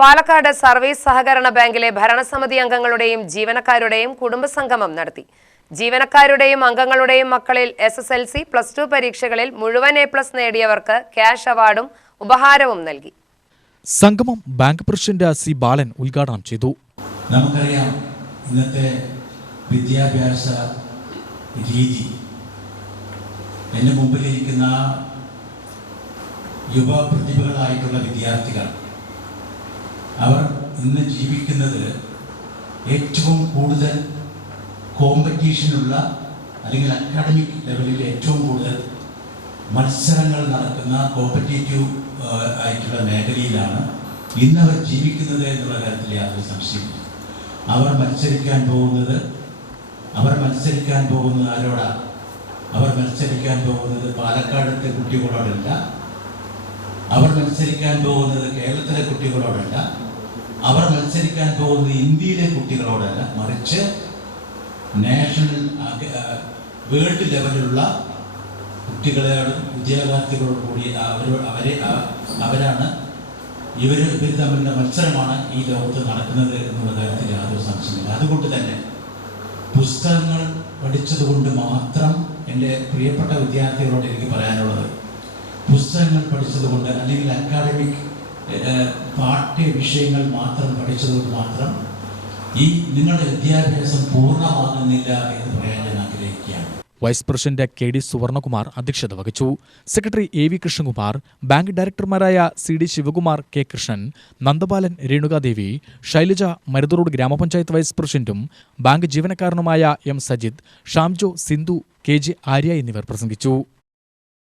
Palakkad service സഹകരണ ബാങ്കിലെ ഭരണസമിതി അംഗങ്ങളുടെയും ജീവനക്കാരുടെയും കുടുംബസംഗമം നടത്തി. ജീവനക്കാരുടെയും അംഗങ്ങളുടെയും മക്കളിൽ SSLC, +2 പരീക്ഷകളിൽ മുഴുവൻ A+ നേടിയവർക്ക് ക്യാഷ് അവാർഡും ഉപഹാരവും നൽകി. സംഗമം ബാങ്ക് പ്രസിഡന്റ് C. ബാലൻ ഉദ്ഘാടനം ചെയ്തു. നമുക്കറിയാം, ഇന്നത്തെ വിദ്യാഭ്യാസ രീതി എന്റെ മുമ്പിലിരിക്കുന്ന യുവ പ്രതിഭകളായിട്ടുള്ള വിദ്യാർത്ഥികൾ അവർ ഇന്ന് ജീവിക്കുന്നത് ഏറ്റവും കൂടുതൽ കോമ്പറ്റീഷനുള്ള അല്ലെങ്കിൽ അക്കാഡമിക് ലെവലിൽ ഏറ്റവും കൂടുതൽ മത്സരങ്ങൾ നടക്കുന്ന കോമ്പറ്റേറ്റീവ് ആയിട്ടുള്ള മേഖലയിലാണ് ഇന്നവർ ജീവിക്കുന്നത് എന്നുള്ള കാര്യത്തിൽ യാതൊരു സംശയമില്ല. അവർ മത്സരിക്കാൻ പോകുന്നത് ആരോടാണ്? അവർ മത്സരിക്കാൻ പോകുന്നത് പാലക്കാടത്തെ കുട്ടികളോടല്ല, അവർ മത്സരിക്കാൻ പോകുന്നത് കേരളത്തിലെ കുട്ടികളോടല്ല, അവർ മത്സരിക്കാൻ പോകുന്നത് ഇന്ത്യയിലെ കുട്ടികളോടല്ല, മറിച്ച് നാഷണൽ വേൾഡ് ലെവലിലുള്ള കുട്ടികളോടും ഉദ്യോഗാർത്ഥികളോട് കൂടി അവരാണ് ഇവർ തമ്മിലുള്ള മത്സരമാണ് ഈ ലോകത്ത് നടക്കുന്നത് എന്നുള്ള കാര്യത്തിൽ യാതൊരു സംശയമില്ല. അതുകൊണ്ട് തന്നെ പുസ്തകങ്ങൾ പഠിച്ചതുകൊണ്ട് മാത്രം എൻ്റെ പ്രിയപ്പെട്ട വിദ്യാർത്ഥികളോട് എനിക്ക് പറയാനുള്ളത്, പുസ്തകങ്ങൾ പഠിച്ചതുകൊണ്ട് അല്ലെങ്കിൽ അക്കാഡമിക് പാഠ്യ വിഷയങ്ങൾ മാത്രം പഠിച്ചതുകൊണ്ട് മാത്രം ഈ നിങ്ങളുടെ വിദ്യാഭ്യാസം പൂർണ്ണമാകുന്നില്ല എന്ന് പറയാൻ ഞാൻ ആഗ്രഹിക്കുകയാണ്. വൈസ് പ്രസിഡന്റ് KD സുവർണകുമാർ അധ്യക്ഷത വഹിച്ചു. സെക്രട്ടറി AV കൃഷ്ണകുമാർ, ബാങ്ക് ഡയറക്ടർമാരായ CD ശിവകുമാർ, K. കൃഷ്ണൻ, നന്ദബാലൻ, രേണുകാദേവി, ശൈലജ, മരുതറോഡ് ഗ്രാമപഞ്ചായത്ത് വൈസ് പ്രസിഡന്റും ബാങ്ക് ജീവനക്കാരനുമായ M. സജിത്, ഷാംജോ, സിന്ധു, KJ ആര്യ എന്നിവർ പ്രസംഗിച്ചു.